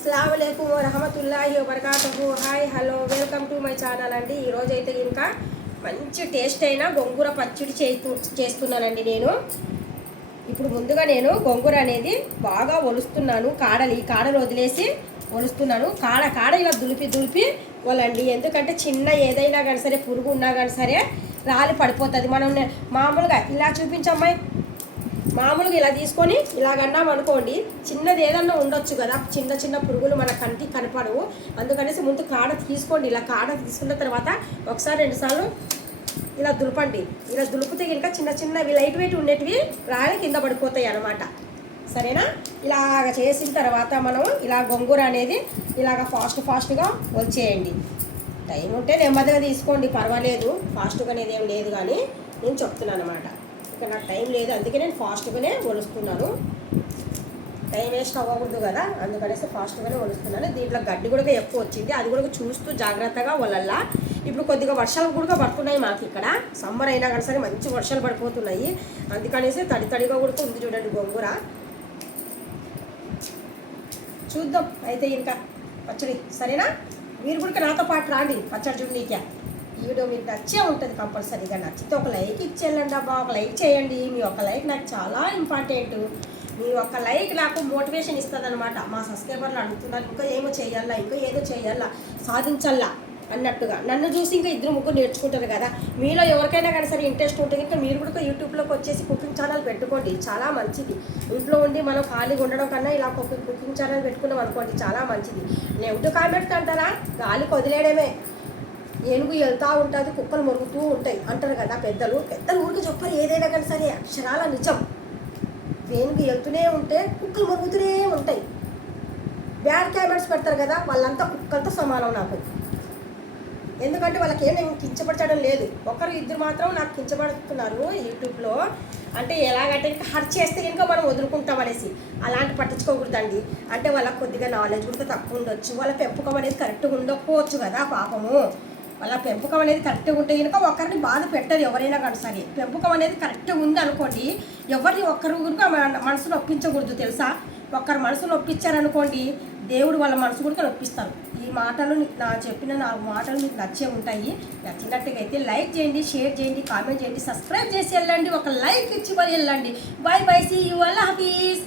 అస్సలాము అలైకుం వరహమతుల్లాహి వబరకాతుహు. Hi hello welcome to my channel అండి. ఈరోజు అయితే ఇంకా మంచి టేస్ట్ అయిన గోంగూర పచ్చడి చేస్తున్నానండి నేను. ఇప్పుడు ముందుగా నేను గోంగూర అనేది బాగా ఒలుస్తున్నాను. ఈ కాడలు వదిలేసి ఒలుస్తున్నాను. కాడ ఇలా దులిపి ఒలండి. ఎందుకంటే చిన్న ఏదైనా కానీ సరే, పురుగు ఉన్నా కానీ సరే రాలి పడిపోతుంది. మనం మామూలుగా ఇలా చూపించమ్మాయి, మామూలుగా ఇలా తీసుకొని ఇలాగన్నాం అనుకోండి, చిన్నది ఏదన్నా ఉండొచ్చు కదా, చిన్న పురుగులు మన కంటికి కనపడవు. అందుకనేసి ముందు కాడ తీసుకోండి. ఇలా కాడ తీసుకున్న తర్వాత ఒకసారి 2 సార్లు ఇలా దులపండి. ఇలా దులిపితే ఇంకా చిన్నవి లైట్ వెయిట్ ఉండేటివి రాలి కింద పడిపోతాయి అన్నమాట. సరేనా? ఇలాగ చేసిన తర్వాత మనం ఇలా గోంగూర అనేది ఇలాగ ఫాస్ట్గా వచ్చేయండి. టైం ఉంటే నెమ్మదిగా తీసుకోండి, పర్వాలేదు. ఫాస్ట్గా అనేది ఏం లేదు, కానీ నేను చెప్తున్నాను అనమాట. ఇక్కడ నాకు టైం లేదు, అందుకే నేను ఫాస్ట్గానే ఒలుస్తున్నాను. టైం వేస్ట్ అవ్వకూడదు కదా, అందుకనేసి ఫాస్ట్గానే ఒలుస్తున్నాను. దీంట్లో గడ్డి కూడా ఎక్కువ వచ్చింది, అది కూడా చూస్తూ జాగ్రత్తగా ఒలల్లా. ఇప్పుడు కొద్దిగా వర్షాలు కూడా పడుతున్నాయి మాకు ఇక్కడ. సమ్మర్ అయినా కానీ సరే మంచి వర్షాలు పడిపోతున్నాయి. అందుకనేసి తడిగా కూడా ఉంది. చూడండి గోంగూర. చూద్దాం అయితే ఇంకా పచ్చడి. సరేనా? మీరు కూడా నాతో పాటు రాండి పచ్చడి చూడనీకే. ఈ వీడియో మీకు నచ్చే ఉంటుంది కంపల్సరీగా. నచ్చితే ఒక లైక్ ఇచ్చేయండి అబ్బా, ఒక లైక్ చేయండి. మీ ఒక లైక్ నాకు చాలా ఇంపార్టెంట్. మీ ఒక లైక్ నాకు మోటివేషన్ ఇస్తుంది అనమాట. మా సబ్స్క్రైబర్లు అడుగుతున్నారు, ఇంకా ఏదో చేయాలా, సాధించాలా అన్నట్టుగా. నన్ను చూసి ఇంకా 2-3 నేర్చుకుంటారు కదా. మీలో ఎవరికైనా కానీ సరే ఇంట్రెస్ట్ ఉంటే ఇంకా మీరు కూడా యూట్యూబ్లోకి వచ్చేసి కుకింగ్ ఛానల్ పెట్టుకోండి. చాలా మంచిది. ఇంట్లో ఉండి మనం ఖాళీగా ఉండడం కన్నా ఇలా కుకింగ్ ఛానల్ పెట్టుకున్నాం అనుకోండి, చాలా మంచిది. నెగిటివ్ కామెంట్స్ అంటారా, గాలికి వదిలేయడమే. ఏనుగు వెళ్తూ ఉంటుంది, కుక్కలు మొరుగుతూ ఉంటాయి అంటారు కదా పెద్దలు ఊరికి చెప్పారు. ఏదైనా కానీ సరే అక్షరాల నిజం. ఏనుగు వెళ్తూనే ఉంటే కుక్కలు మొరుగుతూనే ఉంటాయి. బ్యాడ్ కామెంట్స్ పెడతారు కదా, వాళ్ళంతా కుక్కలతో సమానం నాకు. ఎందుకంటే వాళ్ళకి ఏం నేను కించపరచడం లేదు. 1-2 మాత్రం నాకు కించపడుతున్నారు యూట్యూబ్లో. అంటే ఎలాగంటే ఇంకా హర్ట్ చేస్తే ఇంకా మనం వదులుకుంటాం అనేసి అలాంటి పట్టించుకోకూడదండి. అంటే వాళ్ళకి కొద్దిగా నాలెడ్జ్ కూడా తక్కువ ఉండొచ్చు, వాళ్ళ పెంపకం అనేది కరెక్ట్గా ఉండకపోవచ్చు కదా పాపము. వాళ్ళ పెంపకం అనేది కరెక్ట్గా ఉంటే కనుక ఒకరిని బాధ పెట్టరు ఎవరైనా కానీ సరే. పెంపకం అనేది కరెక్ట్గా ఉంది అనుకోండి, ఎవరిని ఒక్కరు కనుక మనసును ఒప్పించకూడదు తెలుసా. ఒక్కరు మనసును ఒప్పించారనుకోండి, దేవుడు వాళ్ళ మనసు కూడా నొప్పిస్తారు. ఈ మాటలు నా మాటలు మీకు నచ్చే ఉంటాయి. నచ్చినట్టుగా అయితే లైక్ చేయండి, షేర్ చేయండి, కామెంట్ చేయండి, సబ్స్క్రైబ్ చేసి వెళ్ళండి, ఒక లైక్ ఇచ్చి మరి వెళ్ళండి. బై బై, సీ యూ, అల్లా హాఫీజ్.